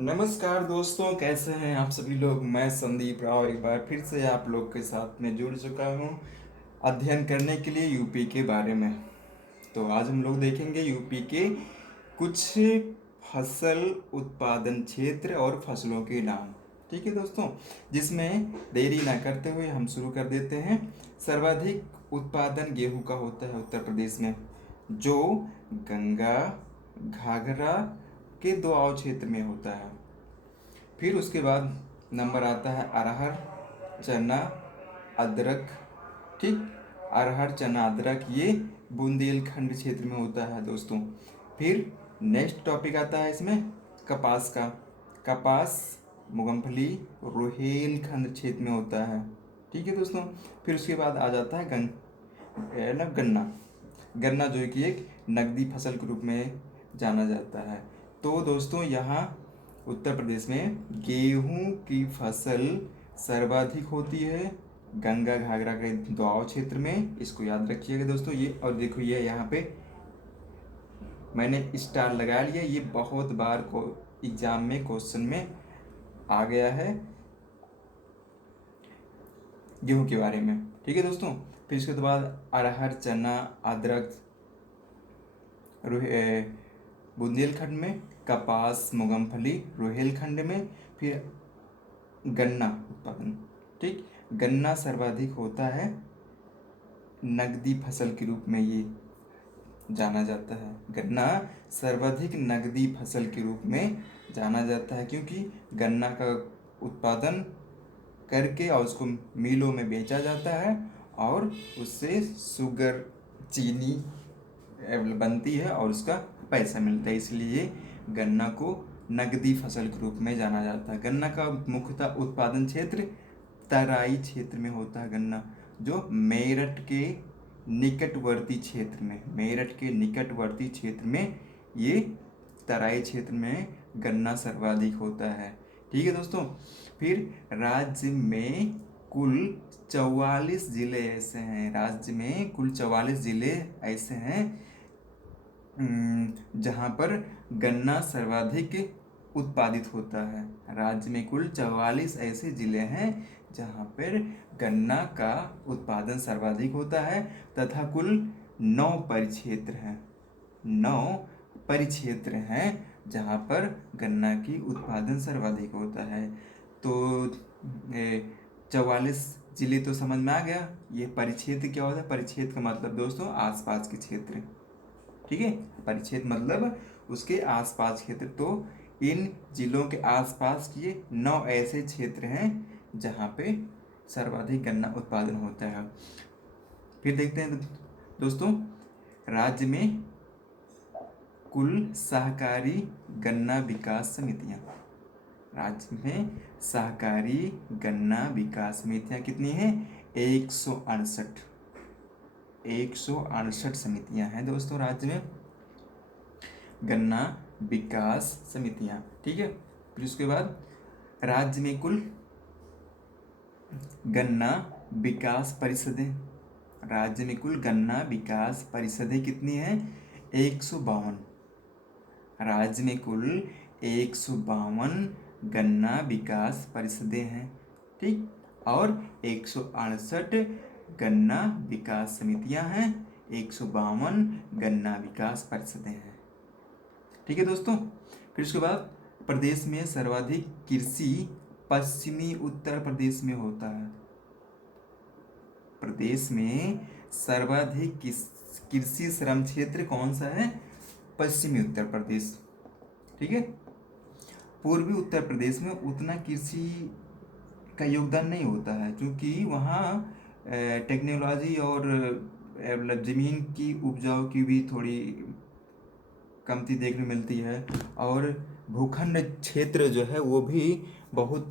नमस्कार दोस्तों, कैसे हैं आप सभी लोग। मैं संदीप राव एक बार फिर से आप लोग के साथ में जुड़ चुका हूं अध्ययन करने के लिए यूपी के बारे में। तो आज हम लोग देखेंगे यूपी के कुछ फसल उत्पादन क्षेत्र और फसलों के नाम। ठीक है दोस्तों, जिसमें देरी ना करते हुए हम शुरू कर देते हैं। सर्वाधिक उत्पादन गेहूं का होता है उत्तर प्रदेश में, जो गंगा घाघरा के दोआब क्षेत्र में होता है। फिर उसके बाद नंबर आता है अरहर, चना, अदरक। ठीक, अरहर चना अदरक ये बुंदेलखंड क्षेत्र में होता है दोस्तों। फिर नेक्स्ट टॉपिक आता है इसमें कपास का। कपास मूंगफली रोहेलखंड क्षेत्र में होता है। ठीक है दोस्तों। फिर उसके बाद आ जाता है गन्ना। गन्ना जो कि एक नकदी फसल के रूप में जाना जाता है। तो दोस्तों यहाँ उत्तर प्रदेश में गेहूं की फसल सर्वाधिक होती है गंगा घाघरा के दोआब क्षेत्र में। इसको याद रखिएगा दोस्तों। ये और देखो, ये यहाँ पे मैंने स्टार लगा लिया। ये बहुत बार को एग्जाम में क्वेश्चन में आ गया है गेहूं के बारे में। ठीक है दोस्तों। फिर इसके बाद अरहर चना अदरक बुंदेलखंड में, कपास मूंगफली रोहेलखंड में। फिर गन्ना उत्पादन। ठीक, गन्ना सर्वाधिक होता है नकदी फसल के रूप में ये जाना जाता है। गन्ना सर्वाधिक नकदी फसल के रूप में जाना जाता है, क्योंकि गन्ना का उत्पादन करके और उसको मिलों में बेचा जाता है और उससे शुगर चीनी बनती है और उसका पैसा मिलता है। इसलिए गन्ना को नकदी फसल के रूप में जाना जाता है। गन्ना का मुख्यतः उत्पादन क्षेत्र तराई क्षेत्र में होता है गन्ना, जो मेरठ के निकटवर्ती क्षेत्र में, मेरठ के निकटवर्ती क्षेत्र में ये तराई क्षेत्र में गन्ना सर्वाधिक होता है। ठीक है दोस्तों। फिर राज्य में कुल 44 जिले ऐसे हैं, राज्य में कुल 44 जिले ऐसे हैं जहाँ पर गन्ना सर्वाधिक उत्पादित होता है। राज्य में कुल 44 ऐसे जिले हैं जहाँ पर गन्ना का उत्पादन सर्वाधिक होता है, तथा कुल 9 परिक्षेत्र हैं, 9 परिक्षेत्र हैं जहाँ पर गन्ना की उत्पादन सर्वाधिक होता है। तो 44 जिले तो समझ में आ गया। ये परिक्षेत्र क्या होता है? परिक्षेत्र का मतलब दोस्तों आसपास के क्षेत्र। ठीक है, परिक्षेत्र मतलब उसके आसपास क्षेत्र। तो इन जिलों के आसपास के 9 ऐसे क्षेत्र हैं जहाँ पे सर्वाधिक गन्ना उत्पादन होता है। फिर देखते हैं दोस्तों, राज्य में कुल सहकारी गन्ना विकास समितियाँ, राज्य में सहकारी गन्ना विकास समितियाँ कितनी हैं? 168 समितियाँ हैं दोस्तों राज्य में गन्ना विकास समितियाँ। ठीक है। फिर उसके बाद राज्य में कुल गन्ना विकास परिषदें, राज्य में कुल गन्ना विकास परिषदें कितनी हैं? 152। राज्य में कुल 152 गन्ना विकास परिषदें हैं। ठीक, और 168 गन्ना विकास समितियां हैं, 152 गन्ना विकास परिषदें हैं। ठीक है दोस्तों। फिर उसके बाद प्रदेश में सर्वाधिक कृषि पश्चिमी उत्तर प्रदेश में होता है। प्रदेश में सर्वाधिक कृषि श्रम क्षेत्र कौन सा है? पश्चिमी उत्तर प्रदेश। ठीक है। पूर्वी उत्तर प्रदेश में उतना कृषि का योगदान नहीं होता है, क्योंकि वहाँ टेक्नोलॉजी और मतलब ज़मीन की उपजाऊ की भी थोड़ी कमती देखने मिलती है, और भूखंड क्षेत्र जो है वो भी बहुत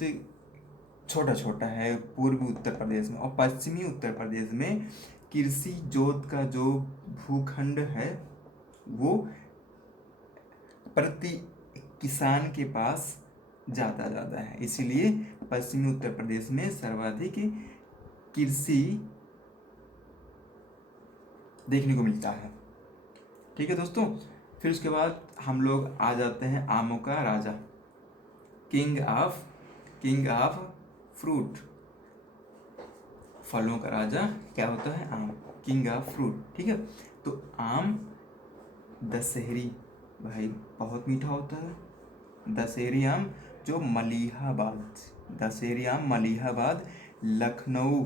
छोटा छोटा है पूर्वी उत्तर प्रदेश में। और पश्चिमी उत्तर प्रदेश में कृषि जोत का जो भूखंड है वो प्रति किसान के पास ज़्यादा है, इसीलिए पश्चिमी उत्तर प्रदेश में सर्वाधिक कृषि देखने को मिलता है। ठीक है दोस्तों। फिर उसके बाद हम लोग आ जाते हैं आमों का राजा। किंग ऑफ फ्रूट, फलों का राजा क्या होता है? आम, किंग ऑफ फ्रूट। ठीक है, तो आम दशहरी भाई बहुत मीठा होता है। दशहरी आम जो मलिहाबाद, दशहरी आम मलिहाबाद, लखनऊ,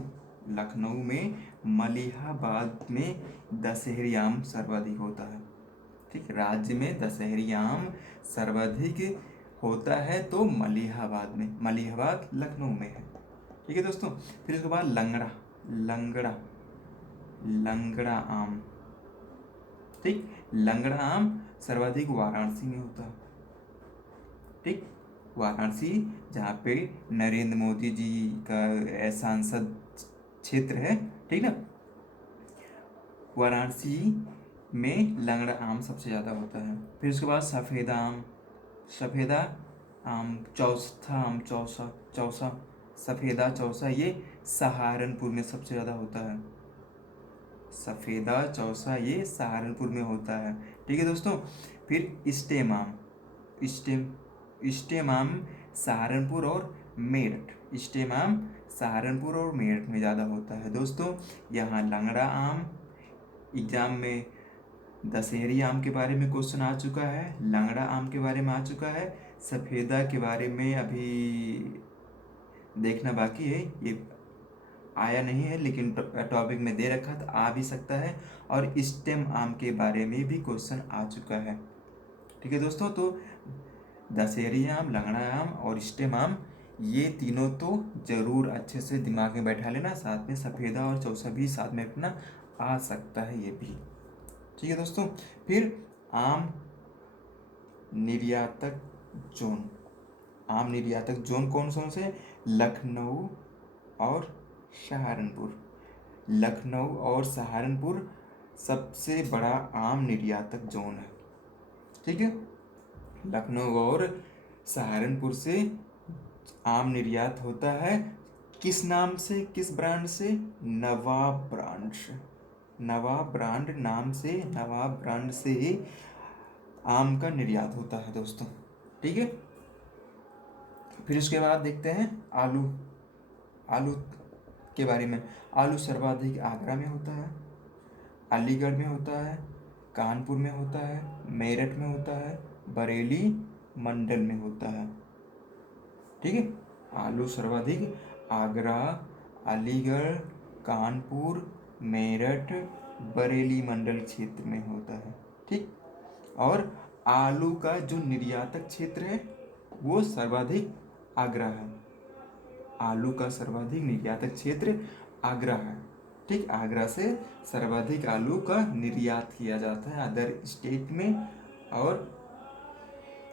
लखनऊ में मलिहाबाद में दशहरी आम सर्वाधिक होता है। ठीक, राज्य में दशहरी आम सर्वाधिक होता है तो मलिहाबाद में, मलिहाबाद लखनऊ में है। ठीक है दोस्तों, फिर उसके बाद लंगड़ा, लंगड़ा, लंगड़ा आम। ठीक, लंगड़ा आम सर्वाधिक वाराणसी में होता है। ठीक, वाराणसी जहाँ पे नरेंद्र मोदी जी का सांसद क्षेत्र है, ठीक ना, वाराणसी में लंगड़ा आम सबसे ज़्यादा होता है। फिर उसके बाद सफ़ेदा आम, सफ़ेदा आम, चौसा आम, चौसा, चौसा, सफ़ेदा चौसा, ये सहारनपुर में सबसे ज़्यादा होता है। सफ़ेदा चौसा ये सहारनपुर में होता है। ठीक है दोस्तों, फिर स्टेम आम, स्टेम, स्टेम आम सहारनपुर और मेरठ, स्टेम आम सहारनपुर और मेरठ में ज़्यादा होता है। दोस्तों यहाँ लंगड़ा आम एग्जाम में, दशहरी आम के बारे में क्वेश्चन आ चुका है, लंगड़ा आम के बारे में आ चुका है, सफ़ेदा के बारे में अभी देखना बाकी है, ये आया नहीं है लेकिन टॉपिक में दे रखा था, आ भी सकता है। और स्टेम आम के बारे में भी क्वेश्चन आ चुका है। ठीक है दोस्तों, तो दशहरी आम, लंगड़ा आम और स्टेम आम, ये तीनों तो जरूर अच्छे से दिमाग में बैठा लेना। साथ में सफ़ेदा और चौसा भी साथ में अपना आ सकता है ये भी। ठीक है दोस्तों, फिर आम निर्यातक जोन, आम निर्यातक जोन कौन कौन से? लखनऊ और सहारनपुर, लखनऊ और सहारनपुर सबसे बड़ा आम निर्यातक जोन है। ठीक है, लखनऊ और सहारनपुर से आम निर्यात होता है। किस नाम से, किस ब्रांड से? नवाब ब्रांड से, नवाब ब्रांड नाम से, नवाब ब्रांड से आम का निर्यात होता है दोस्तों। ठीक है, फिर उसके बाद देखते हैं आलू, आलू के बारे में। आलू सर्वाधिक आगरा में होता है, अलीगढ़ में होता है, कानपुर में होता है, मेरठ में होता है, बरेली मंडल में होता है। ठीक है, आलू सर्वाधिक आगरा, अलीगढ़, कानपुर, मेरठ, बरेली मंडल क्षेत्र में होता है। ठीक, और आलू का जो निर्यातक क्षेत्र है वो सर्वाधिक आगरा है, आलू का सर्वाधिक निर्यातक क्षेत्र आगरा है। ठीक, आगरा से सर्वाधिक आलू का निर्यात किया जाता है अदर स्टेट में और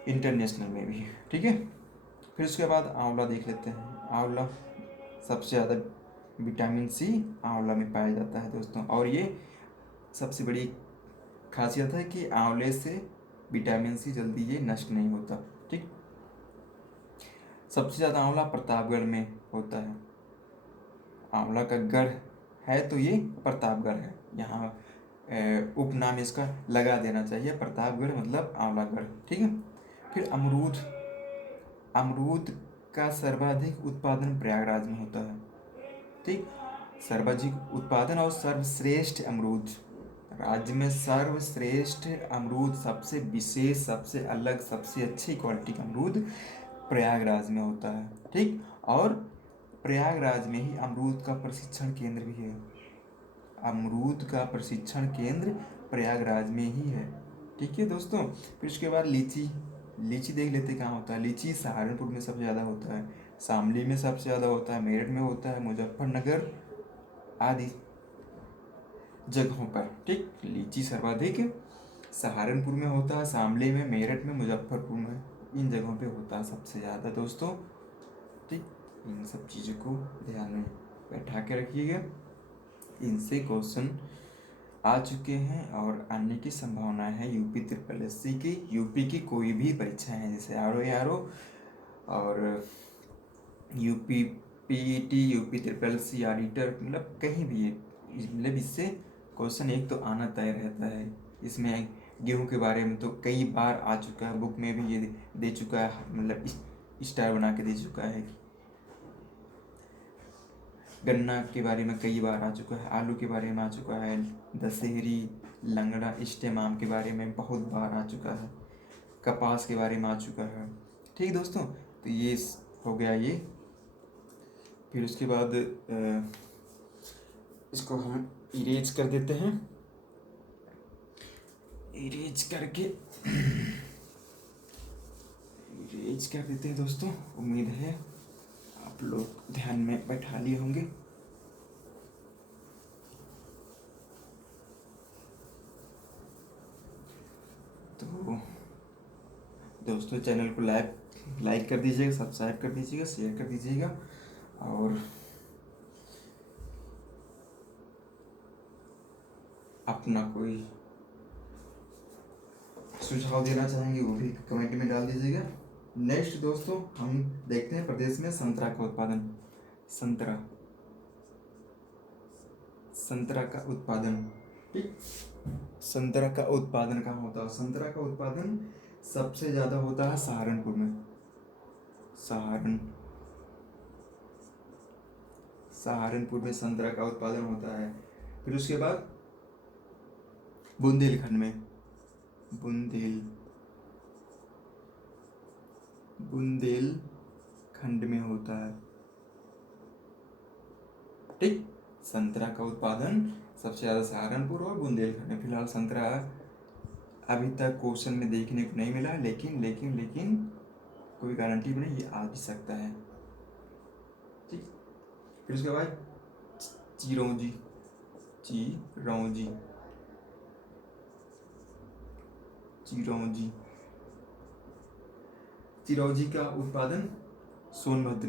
इंटरनेशनल में भी। ठीक है, फिर उसके बाद आंवला देख लेते हैं। आंवला सबसे ज़्यादा विटामिन सी आंवला में पाया जाता है दोस्तों, और ये सबसे बड़ी खासियत है कि आंवले से विटामिन सी जल्दी ये नष्ट नहीं होता। ठीक, सबसे ज़्यादा आंवला प्रतापगढ़ में होता है, आंवला का गढ़ है तो ये प्रतापगढ़ है। यहाँ उपनाम इसका लगा देना चाहिए, प्रतापगढ़ मतलब आंवलागढ़। ठीक है, फिर अमरूद, अमरूद का सर्वाधिक उत्पादन प्रयागराज में होता है। ठीक, सर्वाधिक उत्पादन और सर्वश्रेष्ठ अमरूद, राज्य में सर्वश्रेष्ठ अमरूद, सबसे विशेष, सबसे अलग, सबसे अच्छी क्वालिटी का अमरूद प्रयागराज में होता है। ठीक, और प्रयागराज में ही अमरूद का प्रशिक्षण केंद्र भी है, अमरूद का प्रशिक्षण केंद्र प्रयागराज में ही है। ठीक है दोस्तों, फिर उसके बाद लीची, लीची देख लेते कहाँ होता है। लीची सहारनपुर में सबसे ज़्यादा होता है, शामली में सबसे ज़्यादा होता है, मेरठ में होता है, मुजफ्फरनगर आदि जगहों पर। ठीक, लीची सर्वाधिक सहारनपुर में होता है, शामली में, मेरठ में, मुजफ्फरपुर में, इन जगहों पे होता है सबसे ज़्यादा दोस्तों। ठीक, इन सब चीज़ों को ध्यान में बैठा के रखिएगा, इनसे क्वेश्चन आ चुके हैं और आने की संभावना है यूपी ट्रिपल एस सी की, यूपी की कोई भी परीक्षा है जैसे आर ओ और UP PET, UP triple C auditor, मतलब कहीं भी मतलब इससे क्वेश्चन एक तो आना तय रहता है। इसमें गेहूं के बारे में तो कई बार आ चुका है, बुक में भी ये दे चुका है, मतलब स्टार बना के दे चुका है। गन्ना के बारे में कई बार आ चुका है, आलू के बारे में आ चुका है, दशहरी, लंगड़ा, स्टेम आम के बारे में बहुत बार आ चुका है, कपास के बारे में आ चुका है। ठीक दोस्तों, तो ये हो गया ये। फिर उसके बाद इसको हम इरेज कर देते हैं। इरेज करके इरेज कर देते हैं दोस्तों। उम्मीद है आप लोग ध्यान में बैठा लिए होंगे। तो दोस्तों चैनल को लाइक कर दीजिएगा, सब्सक्राइब कर दीजिएगा, शेयर कर दीजिएगा, और अपना कोई सुझाव देना चाहेंगे वो भी कमेंट में डाल दीजिएगा। नेक्स्ट दोस्तों हम देखते हैं प्रदेश में संतरा का उत्पादन। संतरा का उत्पादन, ठीक। संतरा का उत्पादन कहाँ होता है? संतरा का उत्पादन सबसे ज़्यादा होता है सहारनपुर में। सहारनपुर में संतरा का उत्पादन होता है। फिर उसके बाद बुंदेलखंड में, बुंदेलखंड में होता है, ठीक। संतरा का उत्पादन सबसे ज़्यादा सहारनपुर और बुंदेलखंड में। फिलहाल संतरा अभी तक क्वेश्चन में देखने को नहीं मिला, लेकिन कोई गारंटी भी नहीं, ये आ भी सकता है, ठीक। फिर उसके बाद चिरौंजी का उत्पादन सोनभद्र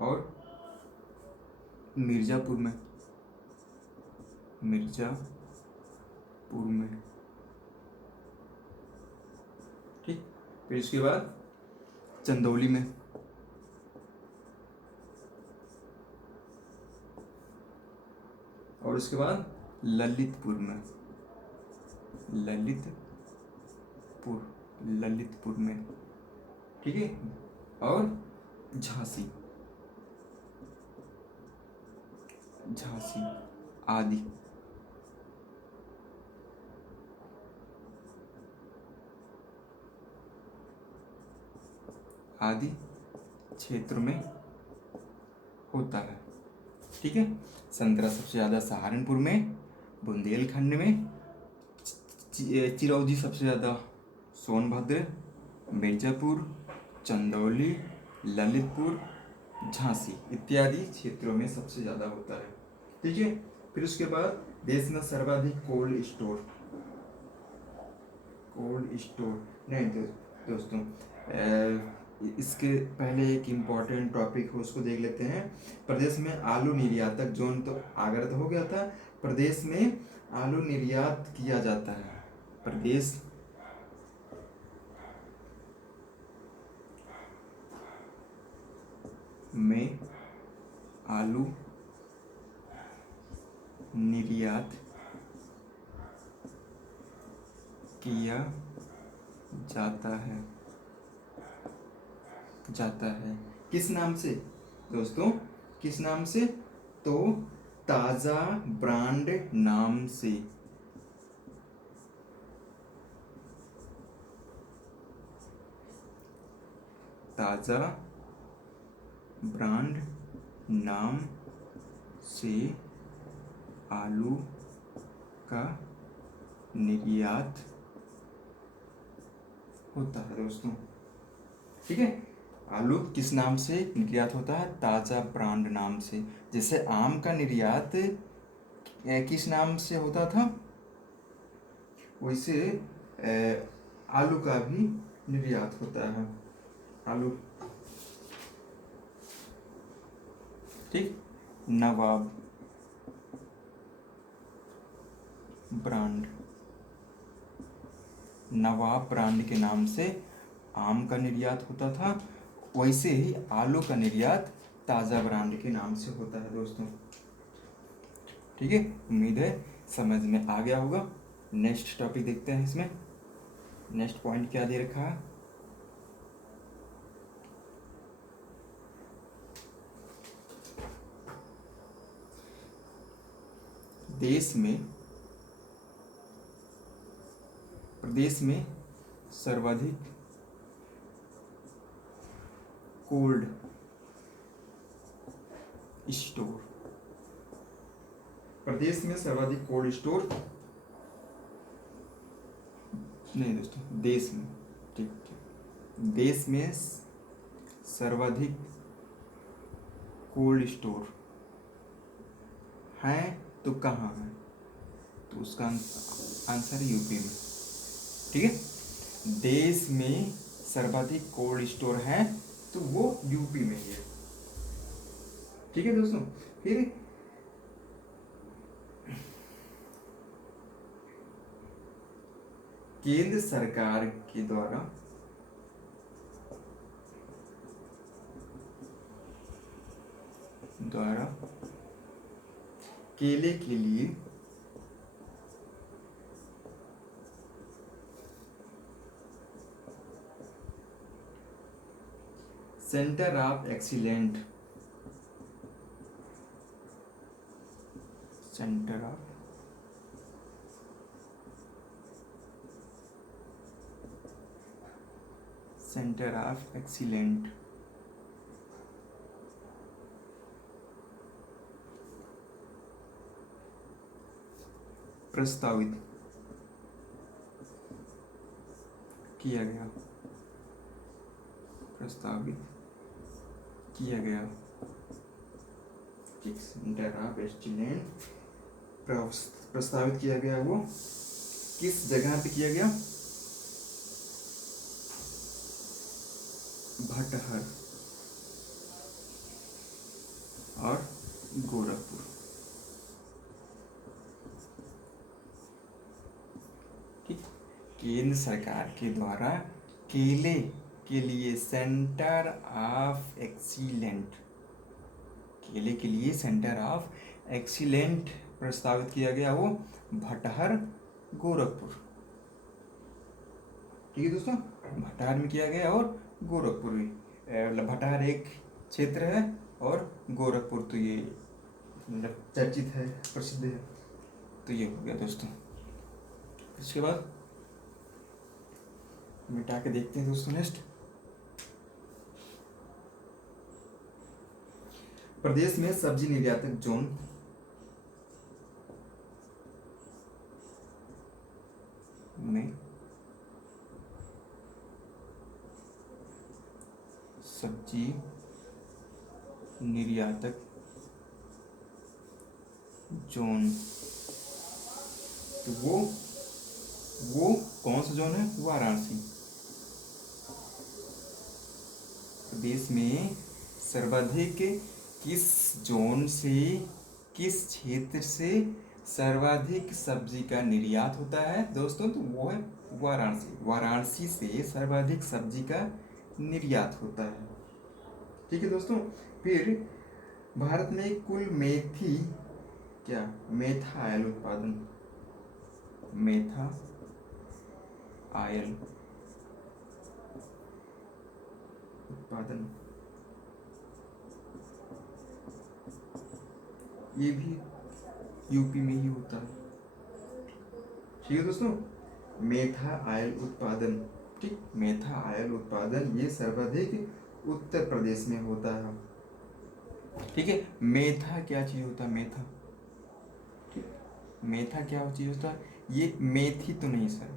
और मिर्जापुर में, ठीक। फिर उसके बाद चंदौली में, और उसके बाद ललितपुर में, ठीक है, और झांसी आदि क्षेत्र में होता है, ठीक है। संतरा सबसे ज़्यादा सहारनपुर में, बुंदेलखंड में, चिरौंजी सबसे ज़्यादा सोनभद्र, मिर्जापुर, चंदौली, ललितपुर, झांसी इत्यादि क्षेत्रों में सबसे ज़्यादा होता है, ठीक है। फिर उसके बाद देश में सर्वाधिक कोल्ड स्टोर नहीं दोस्तों, इसके पहले एक इम्पॉर्टेंट टॉपिक है, उसको देख लेते हैं। प्रदेश में आलू निर्यातक जोन, तो आगरा तो हो गया था। प्रदेश में आलू निर्यात किया जाता है, प्रदेश में आलू निर्यात किया जाता है किस नाम से दोस्तों? किस नाम से? तो ताजा ब्रांड नाम से, ताजा ब्रांड नाम से आलू का निर्यात होता है दोस्तों, ठीक है। आलू किस नाम से निर्यात होता है? ताज़ा ब्रांड नाम से। जैसे आम का निर्यात किस नाम से होता था, वैसे आलू का भी निर्यात होता है, आलू, ठीक। नवाब ब्रांड के नाम से आम का निर्यात होता था, वैसे ही आलू का निर्यात ताज़ा ब्रांड के नाम से होता है दोस्तों, ठीक है। उम्मीद है समझ में आ गया होगा। नेक्स्ट टॉपिक देखते हैं। इसमें नेक्स्ट पॉइंट क्या दे रखा है, देश में प्रदेश में सर्वाधिक कोल्ड स्टोर, प्रदेश में सर्वाधिक कोल्ड स्टोर नहीं दोस्तों, देश में, ठीक ठीक, देश में सर्वाधिक कोल्ड स्टोर हैं तो कहाँ है, तो उसका आंसर है यूपी में। ठीक है, देश में सर्वाधिक कोल्ड स्टोर हैं तो वो यूपी में ही है। ठीक है दोस्तों, फिर केंद्र सरकार के द्वारा केले के लिए centre of excellent, centre of excellent प्रस्तावित किया गया, सेंटर ऑफ एक्सीलेंट प्रस्तावित किया गया, वो किस जगह पे किया गया, भटहर और गोरखपुर। ठीक, केंद्र सरकार के द्वारा केले के लिए सेंटर ऑफ एक्सीलेंट, केले के लिए सेंटर ऑफ एक्सीलेंट प्रस्तावित किया गया, वो भटहर गोरखपुर। ठीक है दोस्तों, भटहर में किया गया और गोरखपुर में, भटहर एक क्षेत्र है और गोरखपुर तो ये मतलब चर्चित है, प्रसिद्ध है। तो ये हो गया दोस्तों। इसके बाद मिटा के देखते हैं दोस्तों नेक्स्ट, प्रदेश में सब्जी निर्यातक जोन में सब्जी निर्यातक जोन, तो वो कौन सा जोन है, वाराणसी। प्रदेश में सर्वाधिक किस जोन से, किस क्षेत्र से सर्वाधिक सब्जी का निर्यात होता है दोस्तों, तो वो है वाराणसी। वाराणसी से सर्वाधिक सब्जी का निर्यात होता है। ठीक है दोस्तों, फिर भारत में कुल मेथी मेथा आयल उत्पादन, मेथा आयल उत्पादन, ये भी यूपी में ही होता है। ठीक है दोस्तों, मेथा आयल उत्पादन, ठीक, मेथा आयल उत्पादन ये सर्वाधिक उत्तर प्रदेश में होता है। ठीक है, मेथा क्या चीज होता है, मेथा, ठीक, मेथा क्या चीज होता है, ये मेथी तो नहीं सर,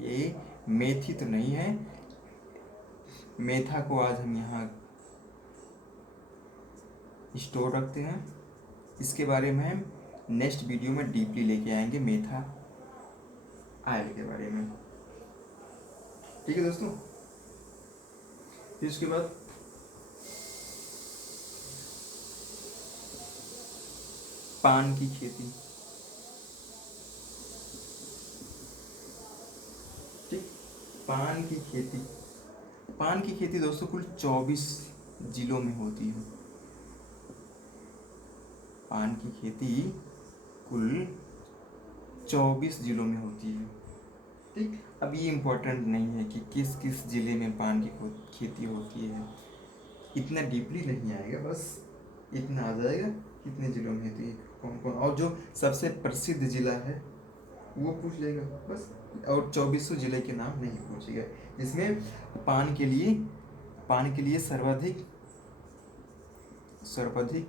ये मेथी तो नहीं है। मेथा को आज हम यहाँ स्टोर रखते हैं, इसके बारे में हम नेक्स्ट वीडियो में डीपली लेके आएंगे, मेथा आयल के बारे में। ठीक है दोस्तों, फिर उसके बाद पान की खेती, ठीक, पान की खेती दोस्तों कुल 24 जिलों में होती है। पान की खेती कुल 24 जिलों में होती है। ठीक, अब ये इम्पोर्टेंट नहीं है कि किस किस जिले में पान की खेती होती है, इतना डीपली नहीं आएगा, बस इतना आ जाएगा कितने जिलों में होती है, कौन कौन, और जो सबसे प्रसिद्ध जिला है वो पूछ लेगा बस, और 2400 जिले के नाम नहीं पूछेगा, जिसमें पान के लिए सर्वाधिक सर्वाधिक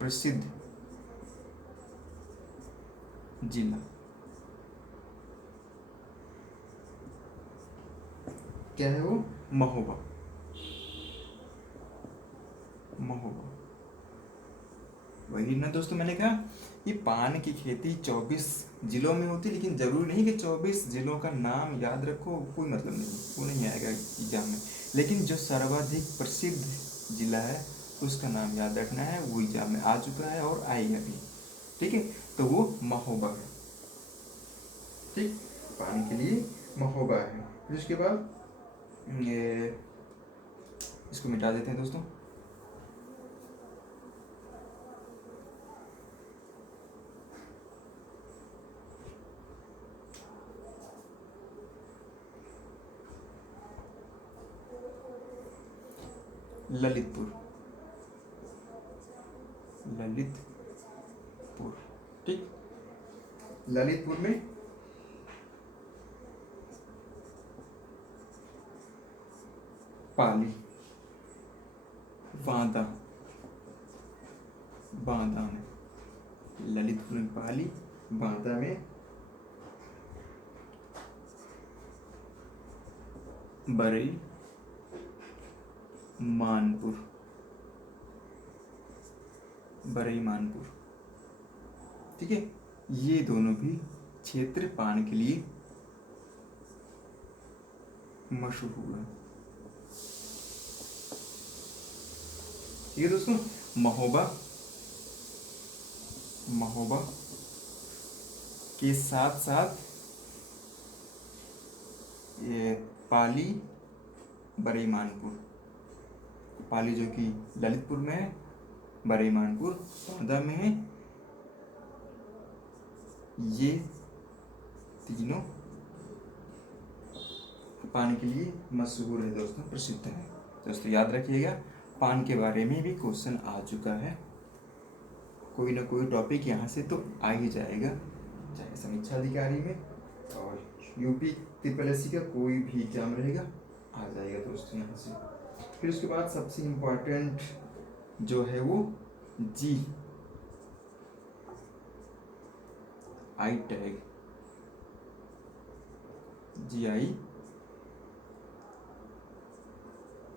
प्रसिद्ध जिला क्या है, वो महोबा। महोबा वही ना दोस्तों, मैंने कहा ये पान की खेती 24 जिलों में होती है, लेकिन जरूरी नहीं कि 24 जिलों का नाम याद रखो, कोई मतलब नहीं, वो नहीं आएगा एग्जाम में। लेकिन जो सर्वाधिक प्रसिद्ध जिला है उसका नाम याद रखना है, वो एग्जाम में आ चुका है और आएगा भी। ठीक है, तो वो महोबा है। ठीक, पान के लिए महोबा है। फिर उसके बाद ये इसको मिटा देते हैं दोस्तों। ललितपुर, ललितपुर। ठीक, ललितपुर में पाली, बांदा, बांदा में ललितपुर में पाली, बांदा में बरई, मानपुर, बरई मानपुर। ठीक है, ये दोनों भी क्षेत्र पान के लिए मशहूर है। ठीक है दोस्तों, महोबा, महोबा के साथ साथ ये पाली, बरई मानपुर, पाली जो कि ललितपुर में है, बरई मानपुर बांदा में है, ये तीनों पान के लिए मशहूर है दोस्तों, प्रसिद्ध है। दोस्तों याद रखिएगा, पान के बारे में भी क्वेश्चन आ चुका है, कोई ना कोई टॉपिक यहाँ से तो आ ही जाएगा, चाहे समीक्षा अधिकारी में और यूपी TSSC का कोई भी एग्जाम रहेगा, आ जाएगा दोस्तों यहाँ से। फिर उसके बाद सबसे इम्पोर्टेंट जो है वो GI tag, GI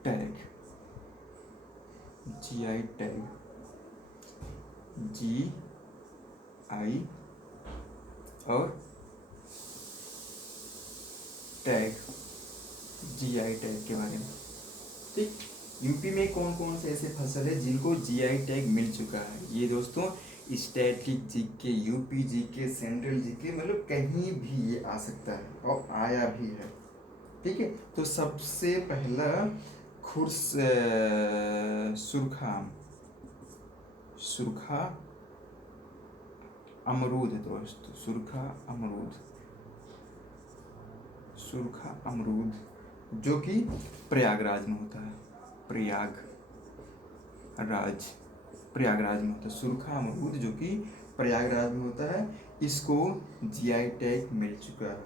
tag, GI tag, GI और टैग, GI टैग के बारे में। ठीक, यूपी में कौन कौन से ऐसे फसल है जिनको GI टैग मिल चुका है, ये दोस्तों static GK, UP GK, central GK, मतलब कहीं भी ये आ सकता है और आया भी है। ठीक है, तो सबसे पहला सुरखा अमरूद है दोस्तों, सुरखा अमरूद जो कि प्रयागराज में होता है, प्रयागराज में होता है सुरखा अमरूद, जो कि प्रयागराज में होता है, इसको GI टैग मिल चुका है।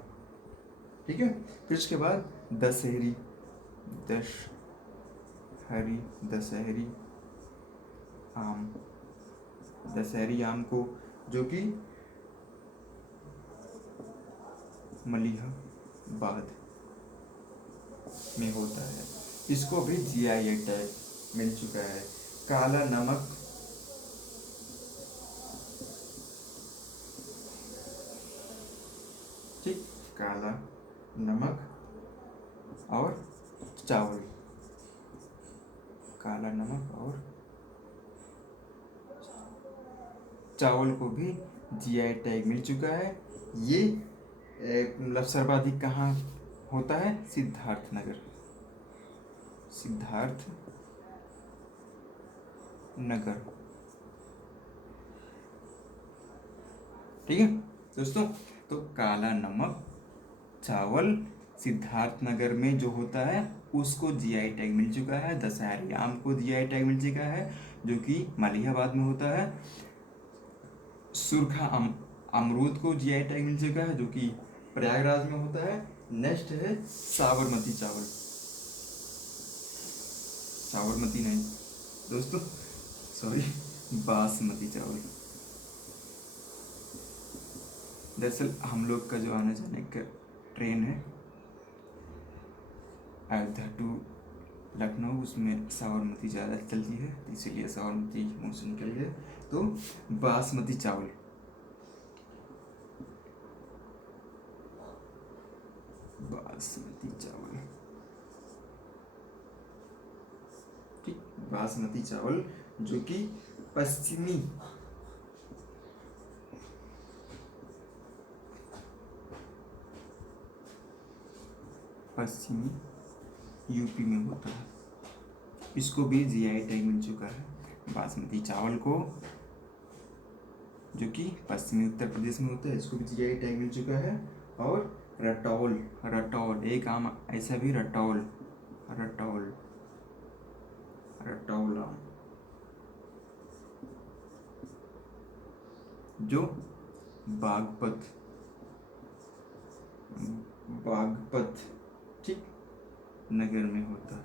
ठीक है, फिर उसके बाद दशहरी आम को, जो कि मलिहाबाद में होता है, इसको भी GI टैग मिल चुका है। काला नमक, ठीक, काला नमक और चावल, काला नमक और चावल को भी GI टैग मिल चुका है। ये मतलब सर्वाधिक कहाँ होता है, सिद्धार्थ नगर ठीक है दोस्तों। तो काला नमक चावल सिद्धार्थनगर में जो होता है उसको जीआई टैग मिल चुका है। दशहरी आम को जीआई टैग मिल चुका है जो कि मलिहाबाद में होता है। सुरखा अमरूद को जीआई टैग मिल चुका है जो कि प्रयागराज में होता है। नेक्स्ट है साबरमती चावल, साबरमती नहीं दोस्तों, सॉरी, बासमती चावल। दरअसल हम लोग का जो आने जाने का ट्रेन है अयोध्या टू लखनऊ, उसमें साबरमती ज़्यादा चलती है, इसीलिए साबरमती मुँह से निकल गया। तो बासमती चावल, बासमती चावल, ठीक, बासमती चावल जो कि पश्चिमी यूपी में होता है, इसको भी जीआई टैग मिल चुका है। बासमती चावल को जो कि पश्चिमी उत्तर प्रदेश में होता है, इसको भी जीआई टैग मिल चुका है। और रटौल, रटौल एक आम ऐसा भी रटौल, रटौल, रटौल आम जो बागपत, बागपत, ठीक, नगर में होता है,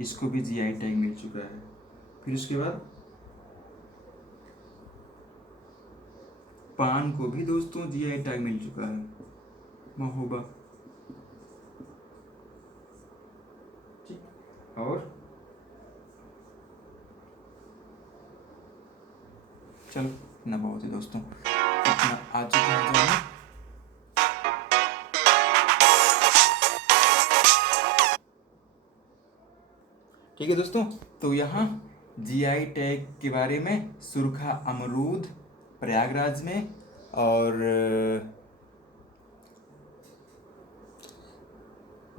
इसको भी जीआई टैग मिल चुका है। फिर उसके बाद पान को भी दोस्तों जीआई टैग मिल चुका है, महोबा, ठीक। और चलो इतना बहुत है दोस्तों, इतना आ चुका है जाना। ठीक है दोस्तों, तो यहाँ जीआई टैग के बारे में सुरखा अमरूद प्रयागराज में, और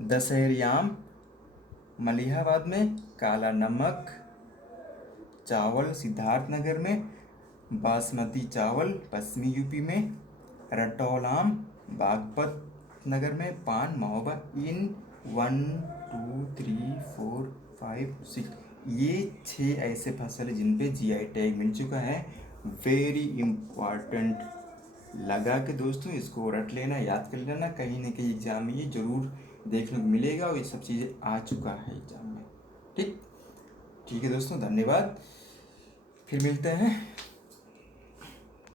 दशहरी आम मलिहाबाद में, काला नमक चावल सिद्धार्थनगर में, बासमती चावल पश्चिमी यूपी में, रटौल आम बागपत नगर में, पान महोबा। इन 1 2 3 4 5 6 ये 6 ऐसे फसल है जिन पे जीआई टैग मिल चुका है। वेरी इम्पॉर्टेंट लगा के दोस्तों इसको रट लेना, याद कर लेना, कहीं ना कहीं एग्जाम में ये जरूर देखने को मिलेगा और ये सब चीज़ें आ चुका है एग्जाम में। ठीक, ठीक है दोस्तों, धन्यवाद, फिर मिलते हैं।